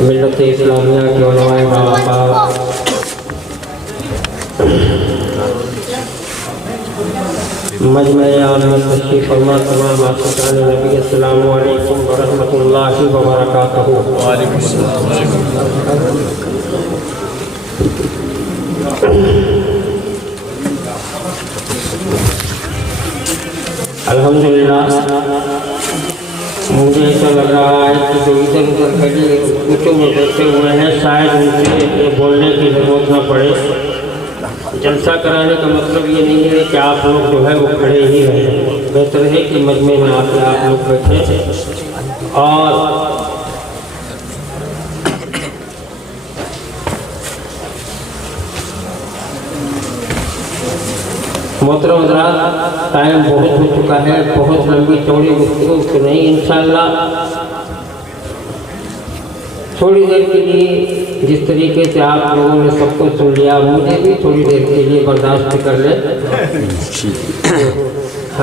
मिल्लत इस्लामिया के उलमाए बाबा मजमे आलम तशरीफ फरमा तमाम आशिकान नबी अस्सलामु अलैकुम व रहमतुल्लाहि व बरकातहू। वालेकुम अस्सलाम। अल्हम्दुलिल्लाह, मुझे ऐसा लग रहा है कि जो इधर उधर खड़े ऊँचों में बैठे हुए हैं शायद उनसे ये बोलने की ज़रूरत न पड़े। जलसा कराने का मतलब ये नहीं है कि आप लोग जो है वो खड़े ही रहें। बेहतर है कि मजमे में आके आप लोग बैठे। और मोहतरम हज़रात, टाइम बहुत हो चुका है, बहुत लंबी चौड़ी गुफ्तगू तो नहीं, इंशाअल्लाह थोड़ी देर के लिए जिस तरीके से आप लोगों ने सबको सुन लिया, मुझे भी थोड़ी देर के लिए बर्दाश्त कर ले।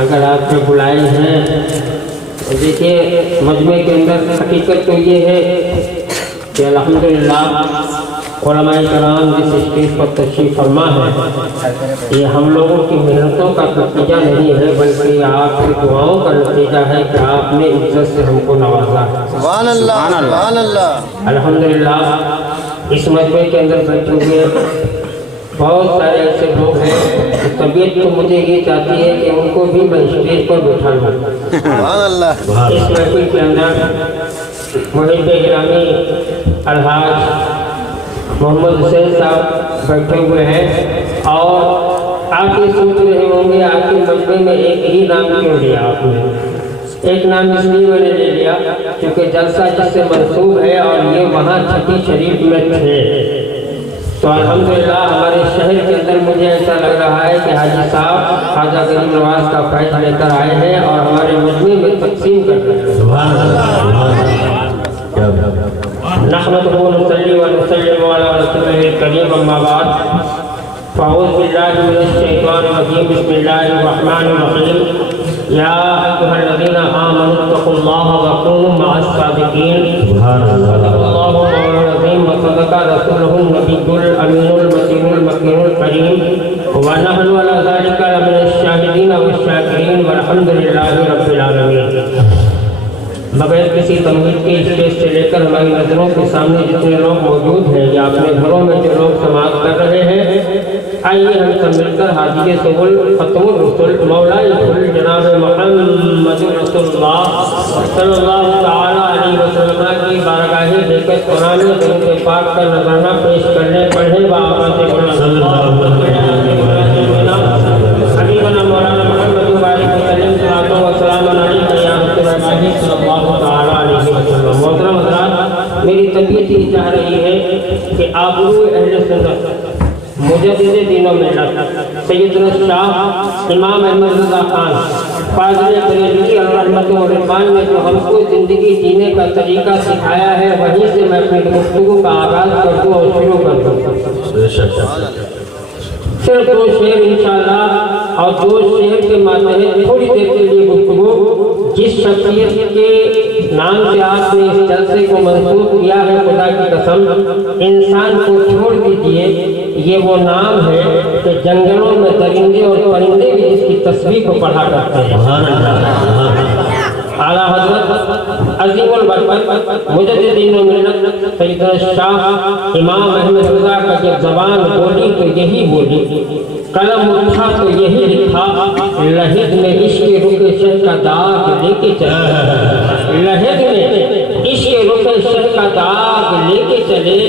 अगर आपने बुलाए हैं, देखिए मजमे के अंदर हकीकत तो ये है कि अल्हम्दुलिल्लाह उलमाए कराम जिस स्टेज पर तशरीफ फरमा है, ये हम लोगों की मेहनतों का नतीजा नहीं है, बल्कि आपकी दुआओं का नतीजा है कि आपने इज्जत से हमको नवाजा है। सुभान अल्लाह, सुभान अल्लाह। अल्हम्दुलिल्लाह इस मजमे के अंदर बैठे हुए बहुत सारे ऐसे लोग हैं, तबीयत तो मुझे ये चाहती है कि उनको भी मैं स्टेज पर बैठा लूँ। सुभान अल्लाह। इस महफिल के अंदर मुहिब्बे गिरामी अलहाज मोहम्मद हुसैन साहब बैठे हुए हैं और आप ये सोच रहे होंगे आपके मजमे में एक ही नाम क्यों लिया आपने। एक नाम इसलिए मैंने ले लिया क्योंकि जलसा जिससे मंसूब है और ये वहाँ छठी शरीफ में थे। तो अल्हम्दुलिल्लाह हमारे शहर के अंदर मुझे ऐसा लग रहा है कि हाजी साहब ख्वाजा गरीब नवाज का फैज लेकर आए हैं और हमारे मजमे में तकसीम कर रहे हैं। नहमदुहु व नुसल्ली व नुसल्लिमु अला रसूलिहिल करीम, अम्मा बाद, फ़अऊज़ु बिल्लाहि मिनश शैतानिर रजीम, बिस्मिल्लाहिर रहमानिर रहीम। या अय्युहल्लज़ीना आमनुत्तक़ुल्लाह व कूनू मअस सादिक़ीन। सदक़ल्लाहु मौलाना अज़ीम व सदक़ा रसूलुहुन नबियुल अमीनुल मतीनुल मकीनुल करीम व नहनु अला ज़ालिका लमिनश शाहिदीन व शाकिरीन वल्हम्दुलिल्लाहि रब्बिल आलमीन। बगैर किसी तमहीद के स्टेज से लेकर हमारी नज़रों के सामने जितने लोग मौजूद हैं या अपने घरों में जो लोग समाप्त कर रहे हैं, आइए हम सब मिलकर हाजिए सुबुल खत्मुर रसूल मौलाए कुल जनाब मुहम्मद रसूलुल्लाह सल्लल्लाहु तआला अलैहि वसल्लम की बारगाहे लेकर कुरान में दरूद पाक का नज़राना पेश करने पढ़े बाबा हबीबना मौलाना मुहम्मद मोहतरम हज़रात, मेरी तबीयत ये चाह रही है कि आबरू अहले सुन्नत मुजद्दिद दीन व मिल्लत सैयदना शाह इमाम अहमद रज़ा खान फाज़िल बरेलवी रहमत व रिज़वान ने जो हमको ज़िंदगी जीने का तरीका सिखाया है, वहीं से मैं अपनी गुफ्तगू का आगाज़ कर दूँ और शुरू कर दूँ। सिर्फ दो शेर इंशाअल्लाह, और दो शेर के माध्यम थोड़ी देर के लिए गुफ्तगू। जिस शख्सियत के नाम से आपने इस जलसे को मंसूब किया है, खुदा की कसम इंसान को छोड़ दीजिए, ये वो नाम है कि जंगलों में दरिंदे और परिंदे भी जिसकी तस्वीर को पढ़ा करते हैं। आला हज़रत अज़ीमुल बरकत मुजद्दिद दीन व मिल्लत सैयदना शाह इमाम अहमद रज़ा का जब ज़बान बोली तो यही बोली, कलम उठा तो यही लिखा, लहिद में इश्क़ रुके शह का दाग लेके चले। लहिद में इश्क़ रुके शह का दाग लेके चले,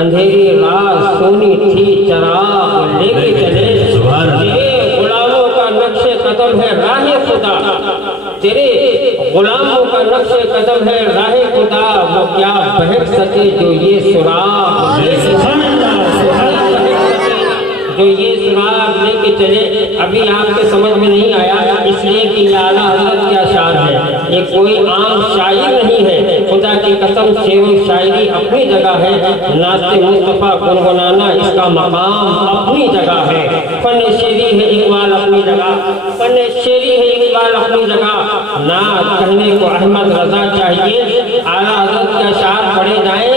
अंधेरी रात सोनी थी चराग लेके चले। तेरे गुलामों का नक्शे कदम है राहे खुदा, तेरे गुलामों का नक्शे कदम है राहे खुदा, वो क्या बहक सके जो ये सुराग लेके चले। अभी आपके समझ में नहीं आया, इसलिए कि ये आला हज़रत क्या शान है, ये कोई आम शायर नहीं है। खुदा की कसम शेर शायरी अपनी जगह है, नाते मुस्तफ़ा गुनगुनाना इसका मकाम अपनी जगह है। फन शेरी है इकबाल अपनी जगह, फन शेरी है इकबाल अपनी जगह। ना कहने को अहमद रज़ा चाहिए, आला हज़रत के अशार पढ़े जाएं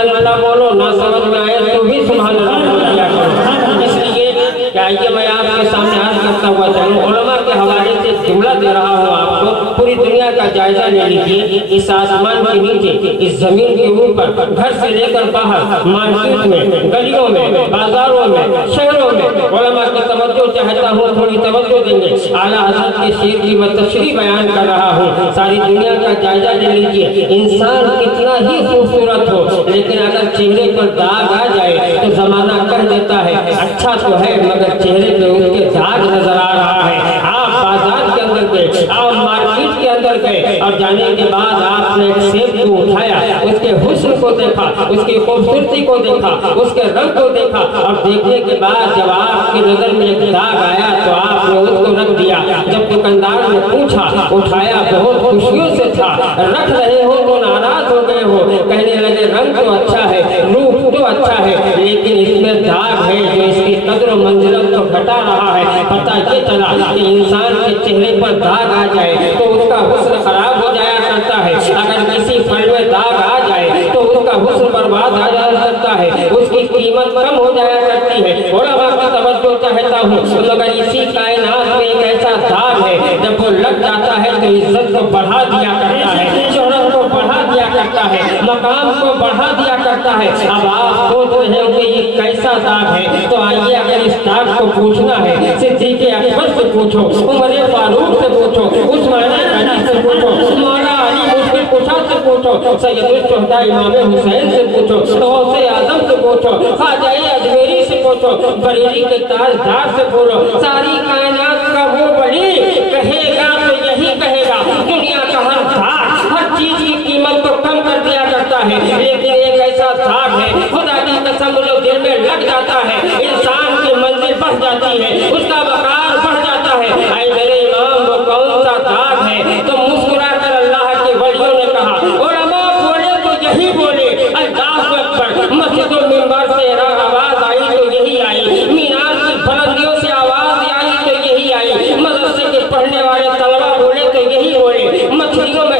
सुभान अल्लाह बोलो, ना समझ में आए तो भी सुभान अल्लाह बोल दिया करो। इसलिए क्या ये मैं आपके सामने अर्ज करता हुआ चलूं, उलमा के हवाले से जुमला दे रहा हूँ आपको। पूरी दुनिया का जायजा ले लीजिए, इस आसमान के नीचे, इस जमीन के ऊपर, घर से लेकर बाहर, मार्केट में, गलियों में, बाजारों में, शहरों में, उलमा की तवज्जो चाहता हूँ, थोड़ी तवज्जो देंगे। आला हज़रत के शेर की मैं तशरीह बयान कर रहा हूँ। सारी दुनिया का जायजा ले लीजिए, इंसान कितना ही खूबसूरत हो, लेकिन अगर चेहरे पर दाग आ जाए तो जमाना कह देता है अच्छा तो है, मगर चेहरे पे उसके दाग नजर आ रहा है। आप बाजार के अंदर गए, आप मार्केट के अंदर गए और जाने के बाद आपने एक सेब को उठाया, उसके हुस्न को देखा, उसकी खूबसूरती को देखा, उसके रंग को देखा और देखने के बाद जब आपकी नजर में एक दाग आया तो आपने उसको रख दिया। जब दुकानदार ने पूछा, उठाया, बहुत खुशियों से था, रख रहे हो तो नाराज हो गए हो, कहने लगे रंग तो अच्छा है, रूप तो अच्छा है, लेकिन इसमें दाग है जो इसकी कद्र मंजिलत को घटा रहा है। पता ये चला कि इंसान के चेहरे पर दाग आ जाए तो उसका हुस्न खराब हो जाया करता है। अगर किसी फल में दाग आ जाए तो उसका हुस्न बर्बाद आ जाया करता है, उसकी कीमत कम हो जाया करती है। उलमा की तवज्जो चाहता हूँ, मगर इसी कायनात में एक ऐसा दाग है, जब वो लग जाता है तो इज्जत को बढ़ा दिया करता है, शोहरत को बढ़ा दिया करता है, मकाम को बढ़ा दिया करता है। अब आप सोच रहे होंगे ये कैसा दाग है, तो आइए अगर इस दाग को पूछना है, सिद्दीक़ अकबर से पूछो, उमर फारूक से पूछो, उस्मान गनी से पूछो, मौला अली मुश्किल कुशा से पूछो, सैयदुल शुहदा इमाम हुसैन से पूछो, गौसे आजम से पूछो, ख्वाजा अजमेरी से पूछो, बरेली के ताजदार से पूछो। सारी कायनात का वो बड़ी कहेगा तो यही कहेगा, दुनिया का हर दाग, हर चीज की कीमत को कम कर दिया करता है, लेकिन एक ऐसा दाग है, खुदा की कसम जो दिल में लग जाता है, इंसान की मंजिल बढ़ जाती है, उसका वकार बढ़ जाता है। ऐ मेरे इमाम वो कौन सा दाग है? तो मुस्कुरा कर अल्लाह के वलियों ने कहा, उलमा बोले तो यही बोले, अल्लाहु अकबर। मस्जिदों मिंबर से आवाज आई तो यही आई, मीनार की बुलंदियों से आवाज आई तो यही आई, मदरसे के पढ़ने वाले तलबा बोले तो यही बोले, मछलियों में,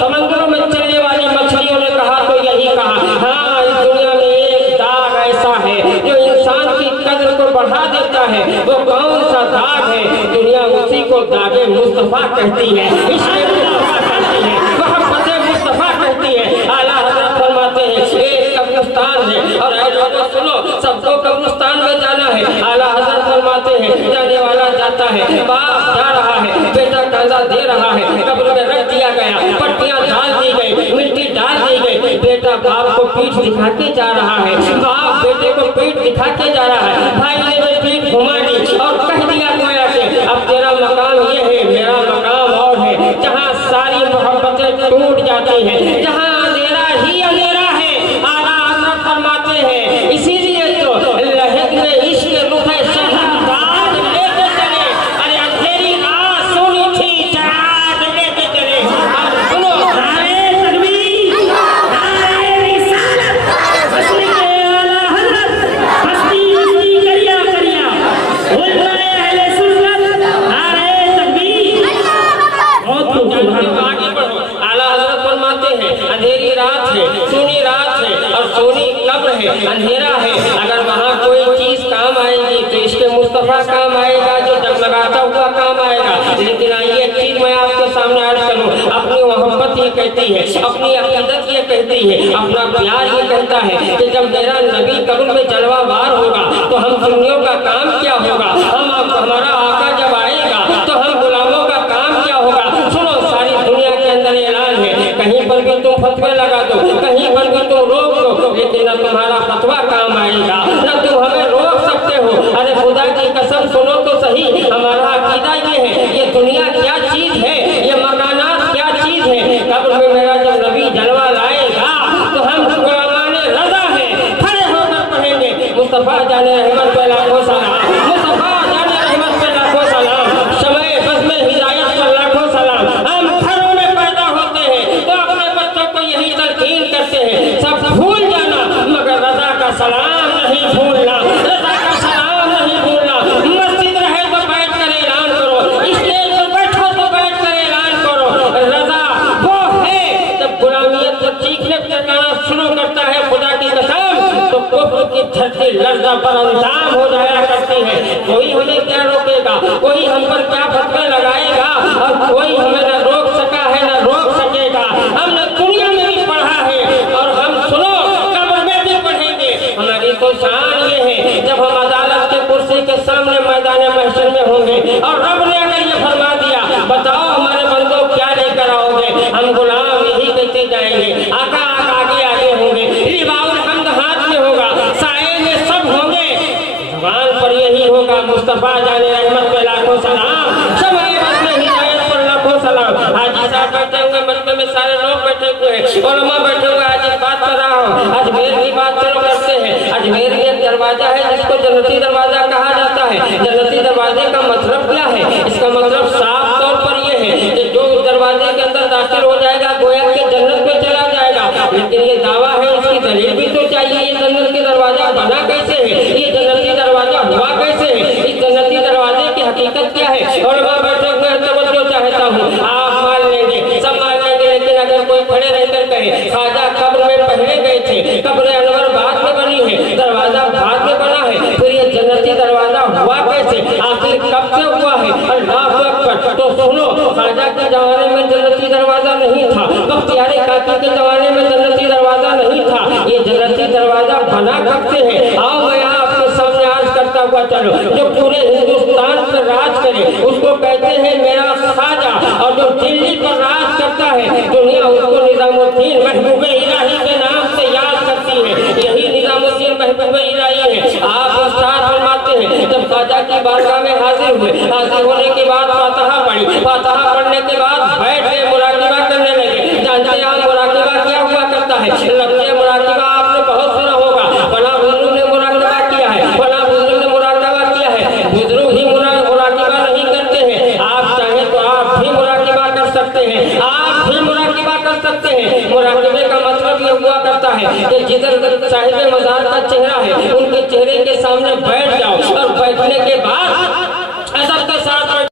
समंदरों में चलने वाली मछलियों ने कहा तो यही कहा। हाँ, इस दुनिया में एक दाग ऐसा है जो इंसान की कद्र को बढ़ा देता है। वो कौन सा दाग है? दुनिया उसी को दागे मुस्तफा कहती है, इश्क़ मुस्तफा कहती है, मोहब्बत मुस्तफा कहती है। आला हज़रत फरमाते हैं एक कब्रिस्तान है और ऐ लोगों सुनो, सबको कब्रिस्तान में जाना है। आला हज़रत फरमाते हैं जाने वाला जाता है, बाप जा रहा है, बेटा कांधा दे रहा है, कब्र में रख दिया गया, पट्टियां डाल दी गई, मिट्टी डाल दी गई, बेटा बाप को पीठ दिखा के जा रहा है, बाप बेटे को पीठ दिखा के जा रहा है, भाई ने पीठ घुमा दी और कह दिया गोया कि अब तेरा मकाम ये है, मेरा मकाम और है, जहाँ सारी मोहब्बतें टूट जाती हैं, जहाँ अंधेरा ही अंधेरा है। आला हज़रत फरमाते हैं इसीलिए तो लहद में इश्क़ रुख़ शहदाद लेके चले, अरे अंधेरी रात सोनी थी चाँद लेके चले। अब सुनो, नारे तकबीर, नारे रिसालत, हस्ती के आला हज़रत, हस्ती हस्ती करिया करिया, उलमाए अहले सुन्नत, नारे तकबीर। बहुत खूबसूरत, आगे बढ़ो। आला हज़रत फरमाते हैं अंधेरी रात है, सोनी रात है और सोनी कब्र है, अंधेरा है। अगर वहाँ कोई चीज काम आएगी तो इसके मुस्तफा काम आएगा, जो जगमगाता हुआ काम आएगा। लेकिन आइए एक चीज मैं आपके सामने अर्ज करूं, अपनी मोहब्बत ये कहती है, अपनी अकीदत ये कहती है, अपना प्यार ये कहता है कि जब मेरा नबी कब्र में जलवावार होगा तो हम सुन्नियों का काम क्या होगा, हमारा आका जब आएगा तो हम गुलामों का काम क्या होगा। सुनो, सारी दुनिया के अंदर ऐलान है, कहीं पर भी तुम फतवे लगा दो, कहीं पर भी तुम रोक दो, लेकिन न तुम्हारा फतवा काम आएगा, न तुम हमें रोक सकते हो। अरे खुदा की कसम सुनो तो सही, हमारा अकीदा ये है, ये दुनिया क्या चीज है, ये मकानात क्या चीज है। कब्र में मेरा जब नबी जलवा लाएगा तो हम गुलामाने रज़ा है, खड़े होकर पढ़ेंगे मुस्तफा जाने रहमत पे लाखों सलाम, मुस्तफा जाने रहमत पे लाखों सलाम, शमे बस में हिदायत पर लाखों सलाम। हम घरों में पैदा होते हैं तो अपने बच्चों को यही तलकीन करते हैं, सब भूल जाना मगर रज़ा का सलाम नहीं भूलना, रज़ा का सलाम नहीं भूलना। मस्जिद रहे तो बैठ कर ऐलान करो, स्टेज पर बैठो तो बैठ कर ऐलान करो, रज़ा वो है जब गुलामियत को चीखने चलाना शुरू करता है खुदा की लर्जा पर अंजाम हो जाया करती है। कोई हमें क्या रोकेगा, कोई हम पर क्या फतवे लगाएगा, और कोई हमें न रोक सका है न रोक सकेगा। हमने दुनिया में भी पढ़ा है और हम सुनो कब्र में भी पढ़ेंगे। हमारी तो शान ये है जब हम अदालत के कुर्सी के सामने मैदान महशर में होंगे और रब ने अगर ये फरमा दिया, बताओ हमारे बंदों क्या लेकर आओगे, हम गुलाम यही कहते जाएंगे। आका आगे आगे होंगे, लिवाउल हम्द हाथ में होगा, साए में सब होंगे, जुबान पर यही होगा मुस्तफा जाने रहमत पे लाखों सलाम, समय में हिदायत पर लाखों सलाम। हाजी साहब बैठे हुए, मजमे में सारे लोग बैठे हुए हैं, उलमा बैठे हुए। आज एक बात कर रहा हूँ, अजमेर की बात चलो करते हैं। अजमेर में एक दरवाजा है जिसको जन्नती दरवाजा कहा जाता है। जन्नती दरवाजे का मतलब क्या है? इसका मतलब साफ तौर पर यह है कि जो उस दरवाजे के अंदर दाखिल हो जाएगा गोया के जन्नत में चला जाएगा। लेकिन ये दावा है, इसकी दलील भी तो चाहिए। ये जन्नत के दरवाजा बना कैसे है, ये जन्नती दरवाजा हुआ कैसे है, इस जन्नती दरवाजे की हकीकत क्या है? और वहाँ बैठे हुए तवज्जो चाहता हूँ, आप मान लेंगे, सब मान लेंगे। लेकिन अगर कोई खड़े रहकर कहे ख्वाजा कब्र में पहले गए थे, कब्र अनवर बाद में बनी है, दरवाजा बाद में बना है, फिर ये जन्नती दरवाजा हुआ कैसे, आखिर कब से हुआ है? अल्लाह अकबर। तो सुनो, ख्वाजा के जमाने में जन्नती दरवाजा नहीं था, बख्तियार काकी के जमाने में जन्नती दरवाजा नहीं था। ये जन्नती दरवाजा बना कब से है? आओ मैं आपके सामने आज करता हुआ चलो। जो पूरे हिंदुस्तान पर राज करे उसको कहते हैं मेरा ख्वाजा, और जो दिल्ली पर राज करता है दुनिया उसको निजामुद्दीन महबूब इलाही के नाम से याद करती है। यही निजामुद्दीन महबूब इलाही है। आप उस्ताद फरमाते हैं जब ख्वाजा की बारगाह में हाजिर हुए, हाजिर होने के बाद फातिहा पढ़ी, फातिहा पढ़ने के बाद बैठ के मुराकिबा करने लगे। जानते हैं आप मुराकिबा क्या हुआ करता है? लफ्ज़ मुराकिबा आपने बहुत सुना होगा। फला बुजुर्ग ने मुराकिबा किया है, फला बुजुर्ग ने मुराकिबा किया है। बुजुर्ग ही मुराकिबा नहीं करते हैं, आप चाहें तो आप भी मुराकिबा कर सकते हैं, आप भी मुराकिबा कर सकते हैं। मुराकिबे का मतलब ये हुआ करता है कि जिधर साहिब मज़ार का चेहरा है उनके चेहरे के सामने बैठ जाओ, और बैठने के बाद अदब के साथ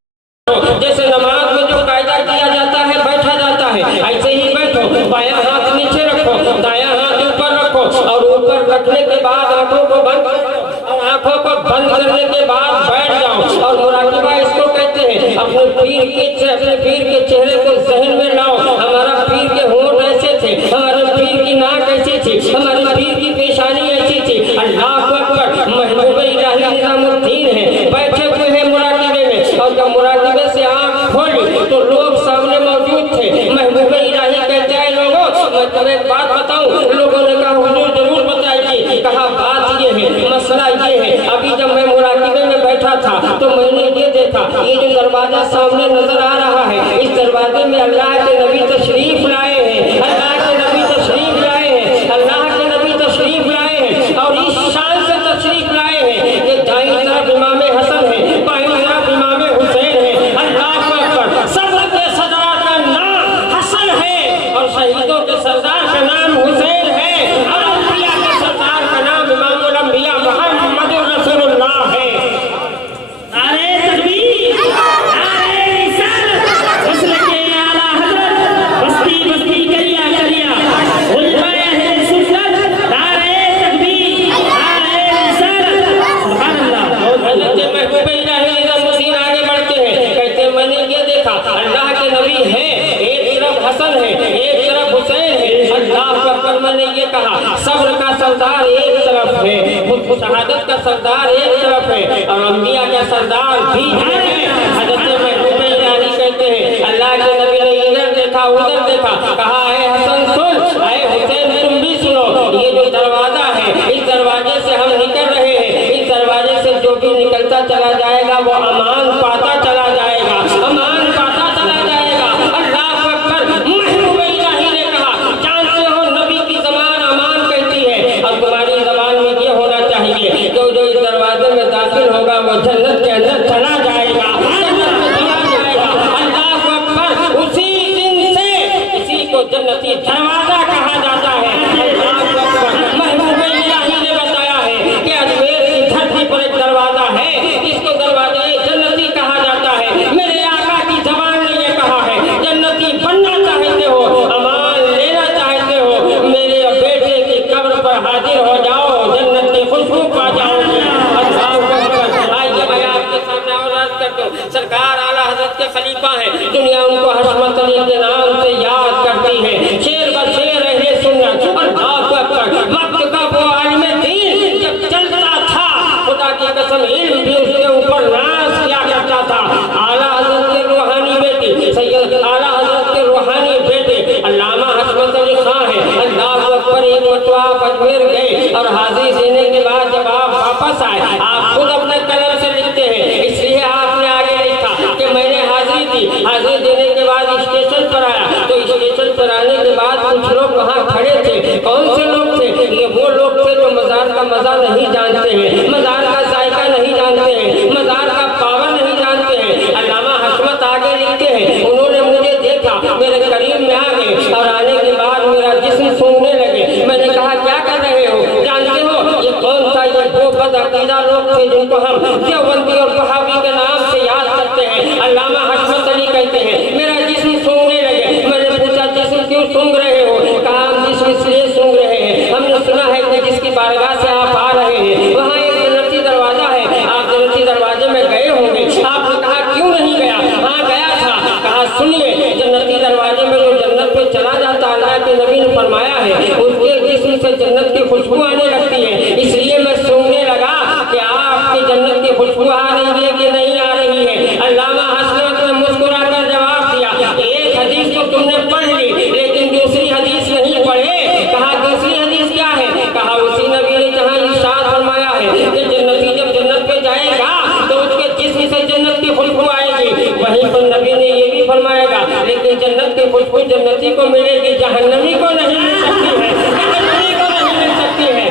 जैसे नमाज में जो कायदा किया जाता है बैठा जाता है, ऐसे ही बैठो। बायां हाथ नीचे रखो, दायां हाथ ऊपर रखो, और ऊपर रखने के बाद आंखों को बंद करो, और आंखों को बंद करने के बाद बैठ जाओ। और मुराकिबा इसको कहते हैं। अपने पीर के चेहरे को जहन में लाओ। हमारा पीर के होंठ ऐसे थे, हमारे पीर की नाक ऐसी थी, हमारे पीर की पेशानी ऐसी थी। अल्लाह अकबर। महबूब इलाही निजामुद्दीन है, बैठे हुए हैं मुराकिबे में। और जब मुराकिबे से आंख खोली तो लोग सामने मौजूद थे। महबूब इलाही कहते हैं लोगों मैं तुम्हें एक बात बताऊं। लोगों ने कहा हुजूर जरूर बताइए। कहा बात ये है, मसला ये है, अभी जब मैं मुराकिबे में बैठा था तो मैंने ये देखा, ये जो दरवाजा सामने नजर आ रहा है, इस दरवाजे में अल्लाह के नबी तशरीफ लाए हैं, अल्लाह के नबी तशरीफ लाए हैं, अल्लाह के नबी तशरीफ लाए हैं। और इस शान से तशरीफ लाए हैं कि दाईं तरफ इमाम हसन है, बाईं तरफ इमाम हुसैन है। अल्लाह अकबर। सब्र के सरदार का नाम हसन है और शहीदों के सरदार का नाम हुसैन है, और अंबिया के सरदार का नाम इमामुल अंबिया मुहम्मद रसूलुल्लाह है। नारे तकबीर, नारे रिसालत, वसल के आला हज़रत, बस्ती बस्ती करिया करिया, उलमाए हैं सुन्नत, नारे तकबीर, नारे रिसालत, सुभान अल्लाह। और हज़रत महबूब इलाही निजामुद्दीन आगे बढ़ते हैं, कहते हैं मैंने ये देखा अल्लाह के नबी है, एक तरफ हसन है, एक तरफ हुसैन है। अल्लाह अकबर। मैंने ये कहा सब्र का सरदार एक तरफ है, शहादत का सरदार एक तरफ है, और अंबिया का सरदार भी है। हज़रत महबूब इलाही कहते हैं अल्लाह के नबी ने इधर देखा उधर देखा, कहा है हसन सुन, आए हुसैन तुम भी सुनो। ये जो दरवाजा है इस दरवाजे से हम निकल रहे हैं, इस दरवाजे से जो भी निकलता चला जाएगा वो अमान पाता चला जाएगा, अमान पाता चला जाएगा। अल्लाह अकबर। महबूब इलाही ने कहा जानते हो नबी की ज़बान अमान कहती है, और तुम्हारी ज़बान में ये होना चाहिए जो जो इस दरवाजे में दाखिल होगा वो जन्नत के अंदर चला जाएगा, जन्नत में चला जाएगा। अल्लाह अकबर। उसी दिन से इसी को जन्नती दरवाजा कहा खलीफा हैं, दुनिया उनको हशमत अली के नाम से याद करती है। शेर ब शेर अहले सुन्नत वक्त का वो आलिम दीन जब चलता था, खुदा की कसम इल्म भी उसके ऊपर नाज किया करता था। आला हजरत के रूहानी बेटे सैयद आला हजरत के रूहानी बेटे अल्लामा हशमत अली खां है। अल्लाह अकबर। एक मरतबा आप अजमेर गए और हाजिरी देने के बाद जब आप वापस आए, आप खुद अपने कलम से लिखते हैं, इसलिए आपने आगे लिखा कि मैंने हाजिरी दी। हाजिरी देने के बाद स्टेशन पर आया तो स्टेशन पर आने के बाद कुछ लोग वहाँ खड़े थे। कौन से लोग थे? ये वो लोग थे जो मजार का मजा नहीं जानते हैं, मजार का जायका नहीं जानते हैं, मजार का पावर नहीं जानते हैं। अल्लामा हशमत आगे लिखते हैं, उन्होंने मुझे देखा, मेरे करीब में आ गए और आने के बाद मेरा जिस्म सूंघने लगे। मैंने कहा क्या कर रहे हो? जानते हो ये कौन सा? ये वो बदअकीदा लोग थे जिनको हम देवबंदी और वहाबी के नाम से याद करते हैं। अल्लामा हशमत अली कहते हैं मेरा जिस्म सूंघने लगे। मैंने पूछा जिस्म क्यों सूंघ रहे हो? कहा हम जिस्म इसलिए सूंघ रहे हैं, हमने सुना है कि जिसकी बारगाह से आप आ रहे हैं वहाँ एक जन्नती दरवाजा है, आप जन्नती दरवाजे में गए होंगे। आपने कहा क्यों नहीं गया? हाँ गया था। कहा सुनिए, जन्नती दरवाजे में जो जन्नत में चला जाता, अल्लाह के नबी ने फरमाया है उसके जिस्म से जन्नत की खुशबू आने लगती है। इसलिए मैं सूंघने लगा कि आपकी जन्नत की खुशबू आ रही है कि नहीं आ रही है। अल्लामा हशमत ने मुस्कुरा कर जवाब दिया, एक हदीस तो तुमने पढ़ ली लेकिन दूसरी हदीस नहीं पढ़े। कहा दूसरी हदीस क्या है? कहा उसी नबी ने जहाँ इरशाद फरमाया है कि जन्नती जब जन्नत पे जाएगा तो उसके जिस्म से जन्नत की खुशबू आएगी, वहीं पर नबी ने ये भी फरमाएगा लेकिन जन्नत की खुशबू जन्नती को मिलेगी, जहन्नमी को नहीं मिल सकती है, जहन्नमी को नहीं मिल सकती है।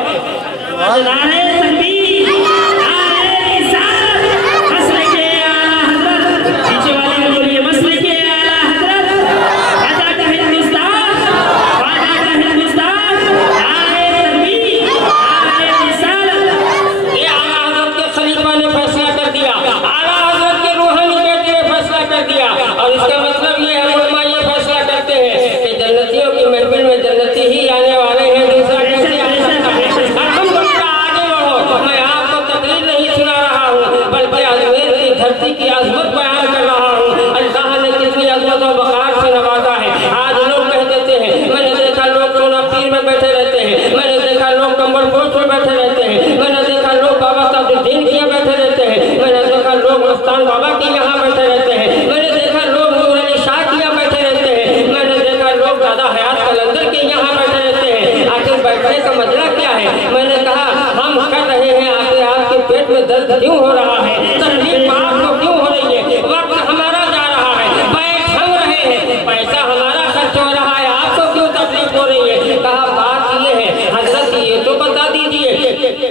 और इसका मतलब ये है उलमा ये फैसला करते हैं कि जन्नतियों की महफिल में जन्नती ही आने वाले हैं, दूसरा कैसे आ सकता है? अल्हम्दुलिल्लाह, आगे बढ़ो। मैं आपको तकरीर नहीं सुना रहा हूँ बल्कि अजमेर की धरती की अजमत बयान कर रहा हूँ। अल्लाह ने कितनी अजमत और वक़ार से नवाजा है। आज लोग कह देते हैं, मैंने देखा लोग सोना पीर में बैठे रहते हैं, मैंने देखा लोग कंबल पोश में बैठे रहते हैं, मैंने देखा लोग बाबा ताजुद्दीन के यहाँ बैठे रहते हैं, मैंने देखा लोग मस्तान बाबा के यहाँ बैठे रहते हैं, मैंने देखा लोग नूर अली शाह के यहाँ बैठे रहते हैं, मैंने देखा लोग दादा हयात कलंदर के यहाँ बैठे रहते हैं। आखिर बैठने का मतलब क्या है? मैंने कहा हम कर रहे हैं, आखिर आपके पेट में दर्द क्यों हो रहा है? तकलीफ आपको क्यों हो रही है? वक्त हमारा जा रहा है, बैठ हम रहे हैं, पैसा हमारा खर्च हो रहा है, आपको क्यों तकलीफ हो रही है? कहा बात ये है हजरत, ये तो बता दीजिए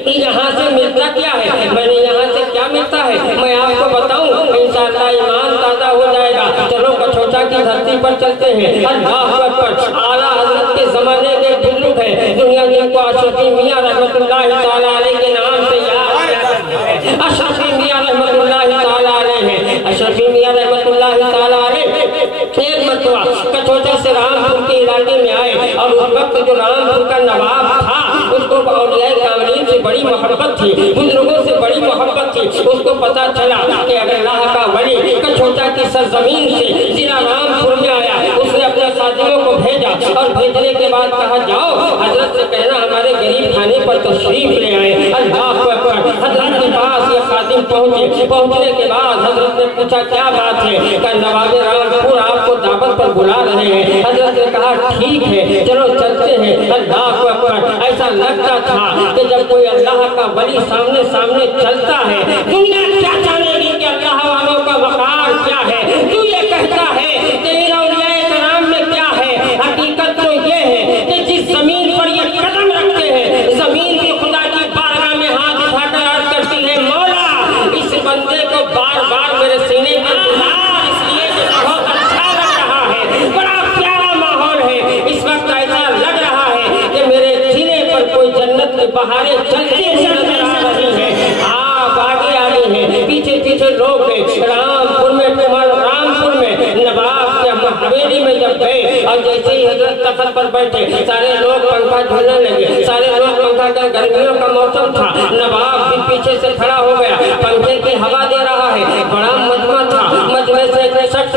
कि यहाँ से मिलता क्या है? मैंने यहाँ से क्या मिलता है मैं आपको बताऊं, इंशाअल्लाह ईमान ताज़ा हो जाएगा। चलो कछोटा की धरती पर चलते हैं। अल्लाह अकबर। आला हजरत के जमाने के बुजुर्ग हैं, दुनिया जिनको अशरफी मियां रहमतुल्लाह ताला अलैह के नाम से याद किया है। अशरफी मियां रहमतुल्लाह ताला अलैह है। अशरफी मियां रहमतुल्लाह ताला अलैह एक मरतबा कछोटा से रामपुर के इलाके में आए और उस वक्त जो रामपुर का नवाब था उसको औलिया कामलीन से बड़ी मोहब्बत थी, बुजुर्गों से बड़ी मोहब्बत थी। उसको पता चला कि अगर अल्लाह का वली कछोटा की सरजमीन से जिला रामपुर में आया, उसने अपने खादिमों को भेजा और भेजने के बाद कहा जाओ हजरत से कहना हमारे गरीब खाने पर तशरीफ ले आए। अल्लाह अकबर। हजरत के पास ये खादिम पहुंचे। पहुंचने के बाद हजरत ने पूछा क्या बात है? कि नवाब रामपुर आपको दावत पर बुला रहे हैं। हजरत ने कहा ठीक है चलो चलते हैं। अल्लाह अकबर। ऐसा लगता था कि जब कोई अल्लाह का वली सामने सामने चलता है, दुनिया क्या जानेगी कि अल्लाह वालों का वक़ार क्या है। तू ये कहता है कि इन औलियाए कराम में क्या है, हकीकत तो ये है कि जिस जमीन पर ये कदम रखते हैं, जमीन भी खुदा की बारगाह में हाथ उठाकर अर्ज करती है मौला इस बंदे को बार बार मेरे सीने पर बुला, इसलिए कि बहुत अच्छा लग रहा है, बड़ा प्यारा माहौल है। इस वक्त ऐसा लग रहा है कि मेरे सीने पर कोई जन्नत की बहारें चलती हुई नजर आ रही है। आप आगे आ रहे हैं, पीछे पीछे लोग रामपुर में नवाब के हवेली में जब गए और जैसे ही हजरत तख्त पर बैठे सारे लोग पंखा झूलने लगे, सारे लोग पंखा का गर्मियों का मौसम था। नवाब भी पीछे से खड़ा हो गया, पंखे की हवा दे रहा है, बड़ा मजमा था। मजमे से एक शख्स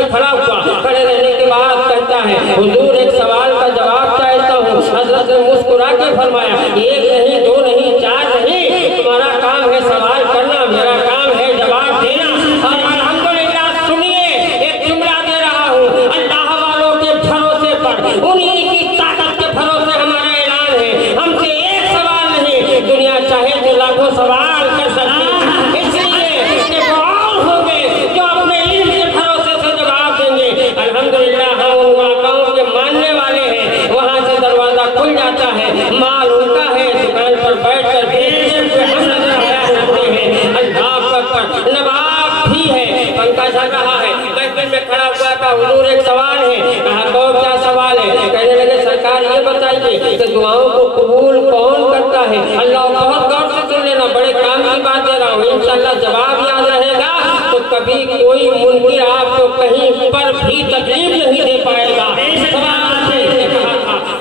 है। हुजूर एक सवाल का जवाब चाहता हूँ। हजरत ने मुस्कुरा के फरमाया, एक नहीं, दो नहीं, चार नहीं, तुम्हारा काम है सवाल करना, मेरा काम है जवाब देना। और अल्हम्दुलिल्लाह सुनिए, एक जुमला दे रहा हूँ, अल्लाह वालों के भरोसे पर, उन्हीं की ताकत के भरोसे हमारा ऐलान है, हमसे एक सवाल नहीं, दुनिया चाहे तो लाखों सवाल कर सकती है। इसलिए कि वो और होंगे जो अपने इल्म के भरोसे से जवाब देंगे। अल्हम्दुलिल्लाह हम उन वाक़ाओं के मानने वाले हैं, वहाँ से दरवाजा खुल जाता है, माल उनका है, दुकान पर बैठ कर बेचने पे हम नजर आया करते हैं। अल्लाह अकबर, नवाब भी है, पंखा चल रहा है, महफिल में खड़ा हुआ का हुजूर एक सवाल है। कहा कौन क्या सवाल है? कहने लगे सरकार ये बताइए कि दुआओं को कबूल कौन करता है? अल्लाह बहुत गौर से सुन लेना, बड़े काम की बात दे रहा हूँ, इंशाअल्लाह जवाब याद रहेगा तो कभी कोई मुनकिर आपको कहीं पर भी तकलीफ नहीं दे पाएगा।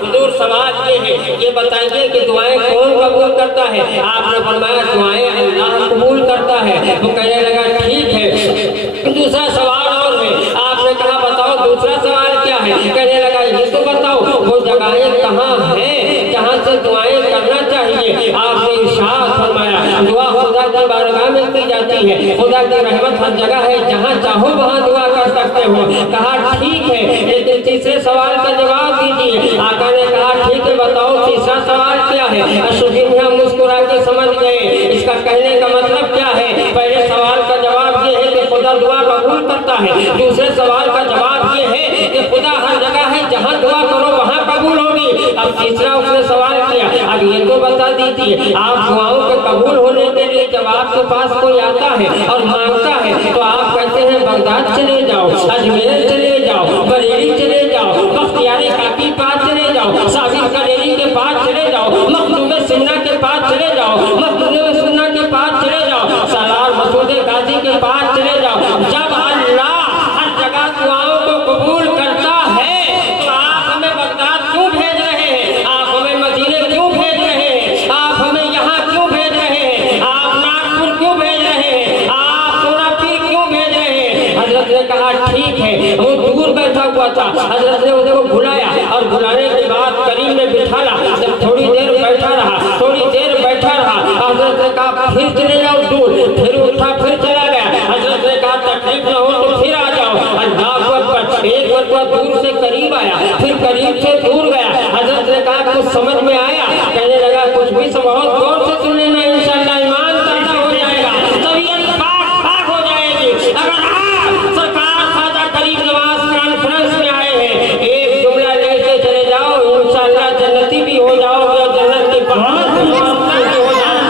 हुजूर सवाल ये है, ये बताइए कि दुआएं कौन कबूल करता है? आपने फरमाया दुआएं अल्लाह कबूल करता है। वो कहने लगा ठीक है, दूसरा सवाल और है। आपने कहा बताओ दूसरा सवाल क्या है? कहने लगा ये तो बताओ वो जगहें कहाँ हैं जहाँ से दुआएं करना चाहिए? आपने इरशाद फरमाया दुआ खुदा की बारगाह में की जाती है, खुदा की रहमत हर जगह है, जहाँ चाहो वहाँ दुआ कर सकते हो। कहा ठीक है, लेकिन तीसरे सवाल का जवाब दीजिए। आका ने कहा ठीक है, बताओ तीसरा सवाल क्या है? अशुद्ध मुस्कुरा के समझ गए इसका कहने का मतलब क्या है। पहले सवाल का जवाब ये है कि खुदा दुआ कबूल करता है, दूसरे सवाल का जवाब ये है कि खुदा हर जगह है, जहाँ दुआ करो वहाँ कबूल होगी। अब तीसरा उसने सवाल किया, अब ये तो बता दीजिए आप दुआओं के कबूल होने के लिए जब आपके पास कोई आता है और मांगता है तो आप कहते हैं बगदाद चले जाओ, अजमेर चले जाओ, बरेली चले जाओ, बख्तियार काकी पास चले जाओ, साबिर करेली के पास चले जाओ, मखदूम सुन्ना के पास चले जाओ, मखदूम सुन्ना के पास चले जाओ, सालार मसूद गाजी के पास चले जाओ। जब अल्लाह हर जगह दुआओं को कबूल करता है तो आप हमें बगदाद क्यों भेज रहे हैं? आप हमें मदीने क्यों भेज रहे हैं? आप हमें यहाँ क्यों भेज रहे हैं? आप नागपुर क्यों भेज रहे हैं? आप सोनापीर क्यों भेज रहे हैं? हजरत ने कहा ठीक है, वो दूर बैठा हुआ था, हजरत ने उसे बुलाया और बुलाने के बाद करीब में बिठाला। जब थोड़ी देर बैठा रहा, थोड़ी देर बैठा रहा, हजरत ने कहा फिर चले जाओ दूर, फिर उठा फिर चला गया। हजरत ने कहा तकलीफ न हो तो फिर आ जाओ। अल्लाह अकबर, एक मरतबा दूर से करीब आया, फिर करीब से दूर गया। हजरत ने कहा कुछ समझ में आया? कहने लगा कुछ भी बहुत गौर से सुन लेना, इंशाअल्लाह ईमान ताज़ा हो जाएगा, तबीयत पाक हो जाएगी। अगर आप सरकार ख्वाजा गरीब नवाज कॉन्फ्रेंस में आए हैं, एक जुमला लेके चले जाओ, इंशाअल्लाह जन्नती भी हो जाओगे और जन्नत की पहाड़ भी हो जाओगे।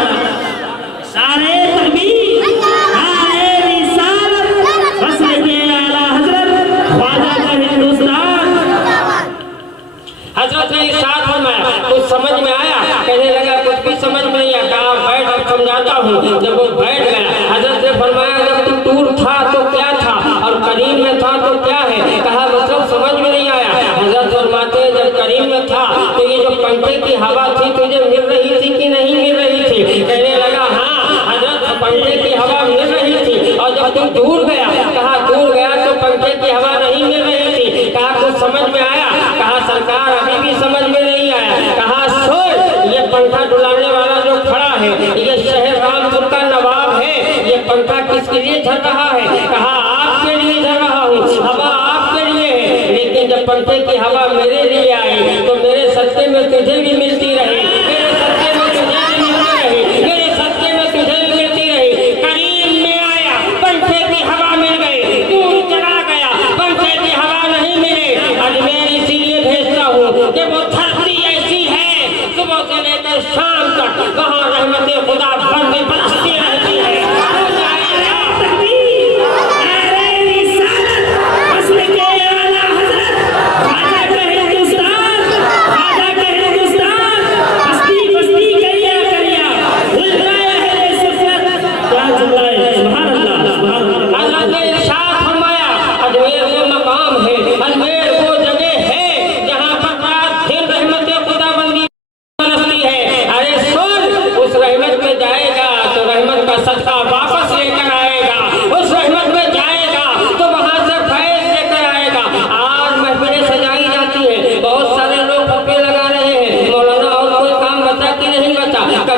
सारे तकबीर, नारे रिसालत, मसले आला हजरत ख्वाजा का हिंदुस्तान। हजरत ने इरशाद फरमाया कुछ समझ में आया? कहने लगा कुछ भी समझ में नहीं आया। कहा बैठ कर समझाता हूँ। जब वो बैठ गया, हजरत ने फरमाया जब तू दूर था तो क्या था और करीब में था तो क्या है? कहा मतलब समझ में नहीं आया। हजरत फरमाते जब करीब में था तो ये जो पंखे की हवा थी तुझे मिल रही थी कि नहीं मिल रही थी? कहने लगा हाँ हजरत पंखे की हवा मिल रही थी। और जब तू दूर गया, कहा दूर गया तो पंखे की हवा नहीं मिल रही थी। कहा कुछ समझ में आया? कहा सरकार अभी भी समझ में नहीं आया। कहा सुन, ये पंखा डुलाने वाला जो खड़ा है ये शहर रामपुर का नवाब है। ये पंखा किसके लिए झल रहा है? कहा आपके लिए झल रहा हूँ, हवा आपके लिए है। लेकिन जब पंखे की हवा मेरे लिए आई तो मेरे सत्ते में तुझे भी मिलती रही, मेरे सत्ते में तुझे भी मिलती रही, मेरे सत्ते में तुझे भी मिलती रही। करीब में आया, पंखे की हवा मिल गई, दूर चला गया, पंखे की हवा नहीं मिली। अजमेर इसीलिए भेजता हूँ कि वो धरती ऐसी है सुबह से लेकर शाम तक वहाँ रहमत खुदा बरसती रहती है।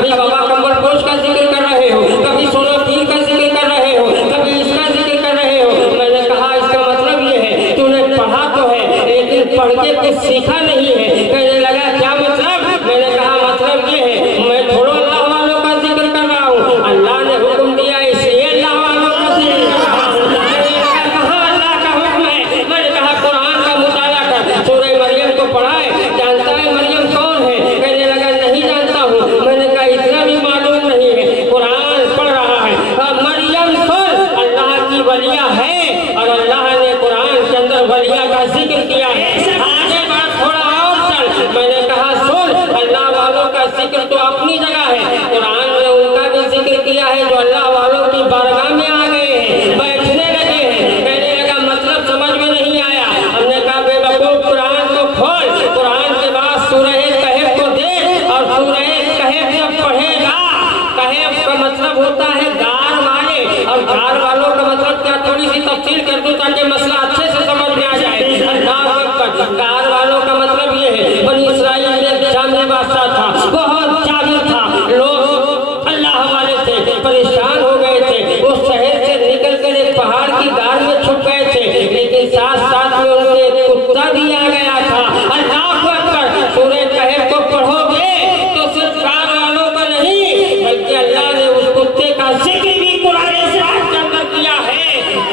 कभी बाबा कंबल पोष का जिक्र कर रहे हो, कभी सोना पीर का जिक्र कर रहे हो, कभी इसका जिक्र कर रहे हो। मैंने कहा इसका मतलब ये है तूने पढ़ा तो है लेकिन पढ़ के कुछ सीखा नहीं है। कहने लगा क्या मतलब? मैंने कहा मतलब ये है मैं थोड़ा अल्लाह वालों का जिक्र कर रहा हूँ, अल्लाह ने हुक्म दिया इसलिए अल्लाह वालों का जिक्र कर रहा हूँ। कहा अल्लाह का हुक्म है? मैंने कहा कुरान का मुताला कर, सूरह मरियम को पढ़ाए। जानता है मरियम कौन है? कहने लगा नहीं जानता हूँ। मैंने कहा इतना भी मालूम नहीं है, कुरान पढ़ रहा है। मरियम सुन, अल्लाह की वलिया है और अल्लाह ने कुरान के अंदर वलिया का जिक्र किया है। आगे बढ़ थोड़ा और चल। मैंने कहा सुन, अल्लाह वालों का जिक्र तो अपनी जगह है, कुरान ने उनका भी जिक्र किया है जो अल्लाह वालों की बारगाह में आ गए हैं, बैठने लगे हैं। कहने लगा मतलब समझ में नहीं आया। हमने कहा बेवकूफ कुरान को खोल, कुरान के बाद सूरह कहफ को देख और सूरह कहफ जब पढ़ेगा, कहफ का मतलब होता है गार वाले, और गार वालों का मतलब क्या थोड़ी सी तफसील कर दूं ताकि मसला अच्छे से समझ में आ जाए। अल्लाह अकबर। गार वालों का मतलब ये है बनी इसराइल में एक जामिल बादशाह था, बहुत जाबिर था, लोग अल्लाह वाले थे, परेशान हो गए थे। उस शहर से निकल कर एक पहाड़ की गार में छुप गए थे, लेकिन साथ साथ में उनके एक कुत्ता भी आ गया था। अल्लाह अकबर। सूरह कहफ को पढ़ोगे तो सिर्फ गार वालों का नहीं बल्कि अल्लाह ने उस कुत्ते का जिक्र भी कुरान के अंदर किया है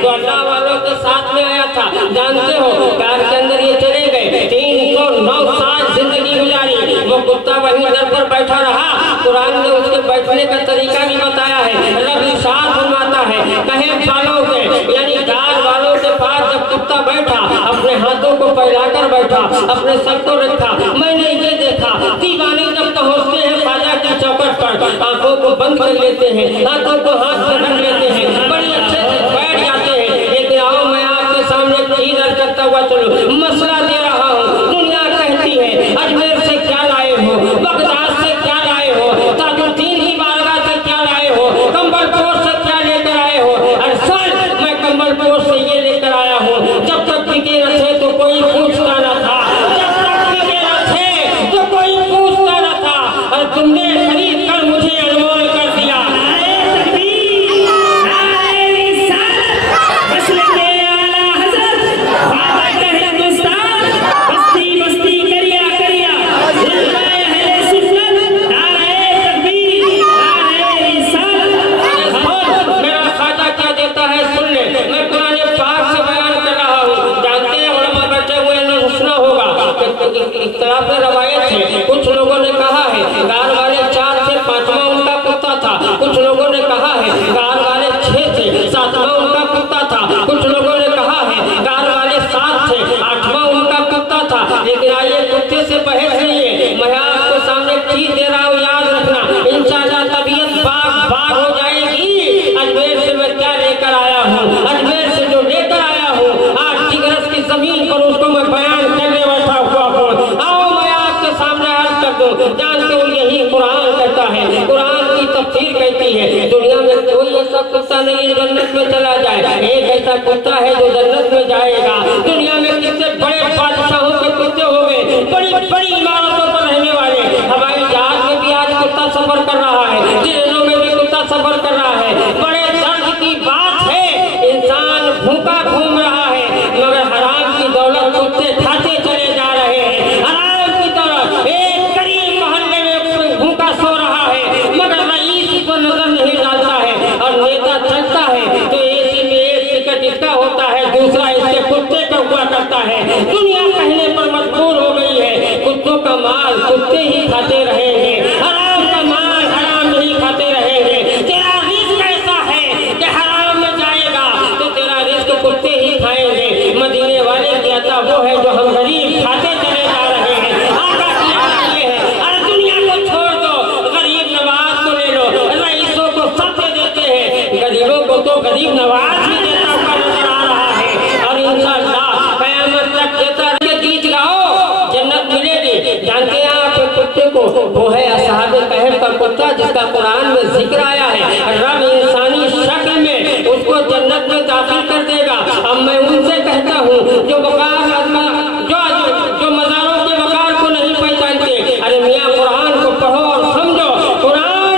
जो अल्लाह वालों के साथ में आया था। जानते हो गार के अंदर ये चले गए, 309 साल जिंदगी गुजारी, वो कुत्ता वहीं दर पर बैठा रहा। कुरान ने उसके बैठने का तरीका भी बताया है। रब इरशाद फरमाता है कहफ वालों के यानी गार वालों के पास जब कुत्ता बैठा, अपने हाथों को फैलाकर बैठा, अपने सर को रखा। मैंने ये देखा दीवाने जब पहुंचते हैं ख्वाजा की चौखट पर, आंखों को बंद कर लेते हैं, हाथों को हाथ में रख लेते हैं, बड़ी अच्छे से बैठ जाते हैं। लेकिन आओ मैं आपके सामने एक चीज अर्ज करता हुआ चलो, मसला दे रहा हूँ। दुनिया कहती है अजमेर से क्या लाए हो, बगदाद से क्या लाए हो, ताजुद्दीन की बारगाह से क्या लाए हो, कंबलपोश से क्या लेकर आए हो। अरे सुन, मैं कंबलपोश से ये लेकर आया हूँ, जब तक टिके न थे तो कोई पूछता न था, जब तक टिके न थे तो कोई पूछता न था, और तुमने खरीद कर मुझे अनमोल कर दिया। इख्तिलाफ रवायत है, कुछ लोगों ने कहा है गार वाले 4 से 5वां उनका कुत्ता था, कुछ लोगों ने कहा है गार वाले 6 से 7वां उनका कुत्ता था, कुछ लोगों ने कहा है गार वाले 7 से 8वां उनका कुत्ता था। लेकिन आइए कुत्ते से बहस नहीं है, मैं आपको सामने चीज दे रहा हूँ, याद रखना, इंशाअल्लाह तबीयत बाग हो जाएगी। अजमेर से मैं क्या लेकर आया हूँ, अजमेर से जो लेकर आया हूँ 8 गज की जमीन पर उसको मैं बयान करने बैठा हुआ हूँ। आओ मैं आपके सामने अर्ज कर दूं, जानते हो यही कुरान कहता है, कुरान की तफसीर कहती है दुनिया में कोई ऐसा कुत्ता नहीं है जन्नत में चला जाए, एक ऐसा कुत्ता है जो जन्नत में जाएगा। दुनिया में कितने बड़े बादशाहों के कुत्ते हो गए, बड़ी बड़ी इमारतों पर रहने वाले, हवाई जहाज में भी आज कुत्ता सफर कर रहा है, ट्रेनों में भी कुत्ता सफर कर रहा है। बड़े दर्द की बात है, इंसान भूखा घूम रहा है मगर हराम की दौलत कुत्ते खाते चले जा रहे हैं। हराम की दौलत, एक गरीब मोहल्ले में भूखा सो रहा है मगर रईस को नजर नहीं डालता है, और नेता चलता है तो एसी में एक टिकट इसका होता है, दूसरा इसके कुत्ते का हुआ करता है। दुनिया कहने पर मजबूर हो गई है, कुत्तों का माल कुत्ते ही खाते रहेंगे, हराम का माल हराम नहीं खाते रहेंगे। तेरा रिस्क ऐसा है कि हराम में जाएगा तो तेरा रिस्क कुत्ते ही खाएंगे। मदीने वाले की अता वो है जो हम गरीब खाते चले जा रहे हैं। आका की अता ये है, अरे दुनिया को छोड़ दो, गरीब नवाज को ले लो, रईसों को सब दे देते हैं, गरीबों को तो गरीब नवाज ही देता हुआ नजर आ रहा है। और इंशाअल्लाह क़यामत तक देता रहे, गीत गाओ जन्नत मिलेगी। जानते हैं आप कुत्ते को, वो है असहाब कहफ का कुत्ता जिसका कुरान में जिक्र आया है, रब इंसानी शक्ल में उसको जन्नत में दाखिल कर देगा। अब मैं उनसे कहता हूँ जो वकार जो मज़ारों के वकार को नहीं पहचानते, अरे मियाँ कुरान को पढ़ो और समझो, कुरान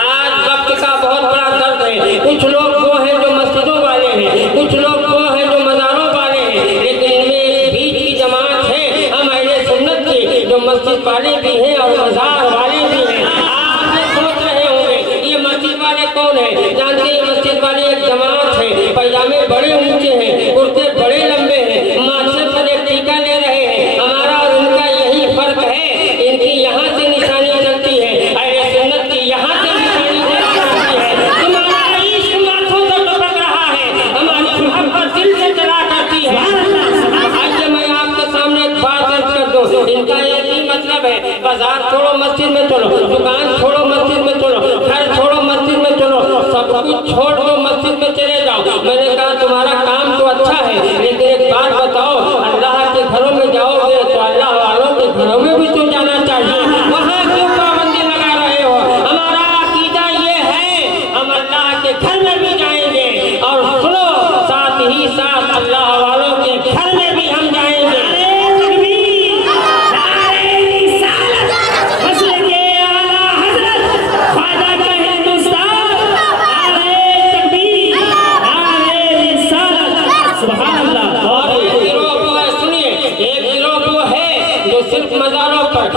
आज वक्त का बहुत बड़ा दर्द है। कुछ लोग वो हैं जो मस्जिदों वाले हैं, कुछ लोग वो हैं जो मज़ारों वाले हैं, लेकिन इनमें बीच की जमात है हम अहले सुन्नत की, जो मस्जिद वाले भी हैं और मज़ार वाले भी हैं। आप ये सोच रहे होंगे ये मस्जिद वाले कौन है? जानते हैं मस्जिद वाले एक जमात है, पैजामे बड़े ऊंचे हैं, कुर्ते बड़े लंबे हैं, माथे पर एक टीका ले रहे हैं। हमारा और उनका यही फर्क है, इनकी यहाँ से निशानी चलती है, अहले सुन्नत की यहाँ से निशानी चलती है। तुम्हारा इश्क माथों पर टपक रहा है, हमारी मोहब्बत दिल से चला करती है। आज मैं आपके सामने एक बात अर्ज कर दूं, इनका एक ही मतलब है, बाजार छोड़ो मस्जिद में चलो, दुकान छोड़ो मस्जिद में चलो, घर छोड़ो मस्जिद में चलो, सब कुछ छोड़ दो मस्जिद में चले जाओ। मैंने कहा तुम्हारा काम तो अच्छा है, लेकिन एक बात बताओ, अल्लाह के घरों में जाओगे तो अल्लाह वालों के घरों में भी तो जाना चाहिए, वहाँ क्यों पाबंदी लगा रहे हो? हमारा अकीदा ये है हम अल्लाह के घर में भी जाएंगे और सुनो साथ ही साथ अल्लाह वालों के घर में भी हम जाएंगे।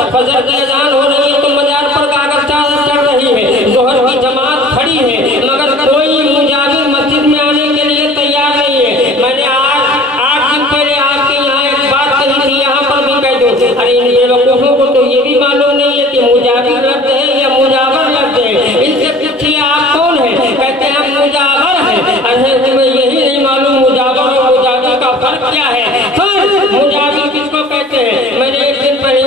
फजर की अजान हो रही है तो मजार पर कागज चढ़ रही है, जोहर की जमात खड़ी है, मगर कोई मुजाहिर मस्जिद में आने के लिए तैयार नहीं है। मैंने आज 8 दिन पहले आपके यहाँ एक बात कही थी, यहाँ पर भी कह दूं, अरे इन बेवकूफों को तो ये भी मालूम नहीं है कि मुजाहिर लफ्ज है या मुजावर लफ्ज है। इनसे पूछिए आप कौन है? कहते हैं हम मुजावर है। अरे तुम्हें यही नहीं मालूम मुजावर और मुजाहिर का फर्क क्या है? फिर मुजाहिर किसको कहते हैं? मैंने एक दिन पहले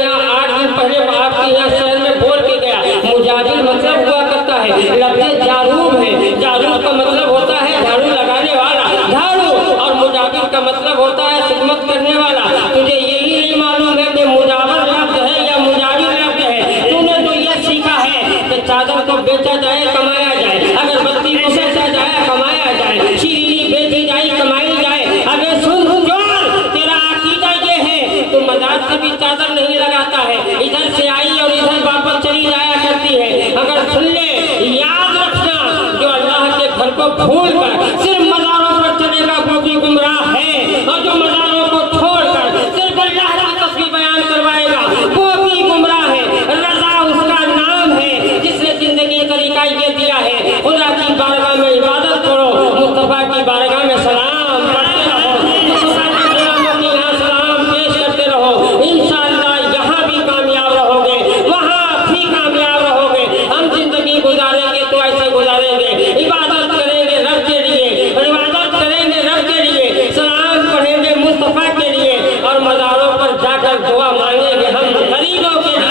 पहले आपके यहाँ शहर में बोल के गया, मुजाहिर मतलब हुआ करता है लफ्ज़ जारूब है, जारूब का मतलब होता है झाड़ू लगाने वाला, झाड़ू, और मुजाहिर का मतलब होता है खिदमत करने वाला। तुझे यही नहीं मालूम है कि मुजावर लफ्ज़ है या मुजाहिर लफ्ज़ है? तूने तो ये सीखा है कि चादर को बेचा जाए कमाया जाए, अगरबत्ती को बेचा जाए कमाया जाए, चीनी बेची जाए कमाई जाए। अबे सुन जोर, तेरा अकीदा ये है तो मजार से भी चादर नहीं लगाता है, इधर से आई और इधर वापस चली जाया करती है। अगर सुन ले, याद रखना, जो अल्लाह के घर को भूल कर सिर्फ मज़ारों पर चलेगा वो भी गुमराह है, और जो मज़ारों को छोड़कर सिर्फ अल्लाह की तस्वीर बयान करवाएगा वो भी गुमराह है। रज़ा उसका नाम है जिसने जिंदगी का तरीका ये दिया है। खुदा की बारगाह में इबादत करो, मुस्तफा की बारगाह में सलाम पढ़ते रहो, मुस्तफा की गुलामों के यहाँ सलाम पेश करते रहो। इंशाअल्लाह यहाँ भी कामयाब रहोगे, वहाँ भी कामयाब रहोगे। हम जिंदगी गुजारेंगे तो ऐसे गुजारेंगे, इबादत करेंगे रब के लिए, इबादत करेंगे रब के लिए, सलाम पढ़ेंगे मुस्तफा के लिए, और मज़ारों पर जाकर दुआ मांगेंगे हम गरीबों के लिए।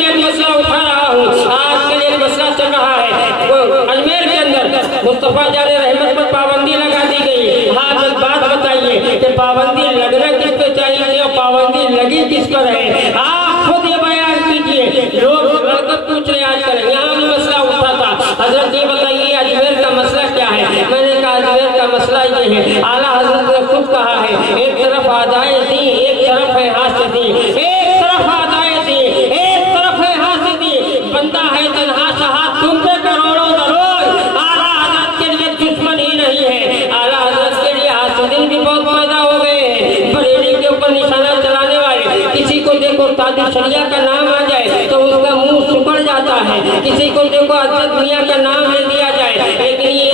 एक मसला उठा रहा हूँ, आजकल एक मसला चल रहा है, अजमेर के अंदर मुस्तफा जाने रहमत पर पाबंदी लगा दी गई। हाँ, एक बात बताइए कि पाबंदी लगना किस पे चाहिए और पाबंदी लगी किस पर है? आप खुद ये बयान कीजिए। लोग लड़कर पूछ रहे आजकल, यहाँ भी मसला उठा था, हजरत ये बताइए अजमेर का मसला क्या है? मैंने कहा अजमेर का मसला ये है, आला हजरत ने खुद कहा है, एक तरफ आदाए दी, एक तरफ है हासिदी, एक तरफ आदाए दी, एक तरफ है हासिदी। बंदा है तन्हा शहा तुम पे करोड़ों दरोज, आला हजरत के लिए दुश्मन ही नहीं है, आला हजरत के लिए हासिदीन भी बहुत पैदा हो गए हैं। बरेली के ऊपर निशाना चलाने वाले, किसी को देखो ताजु शरिया का नाम आ जाए तो उसका मुंह सुकड़ जाता है, किसी को देखो हजरत मियां का नाम ले दिया जाए, लेकिन ये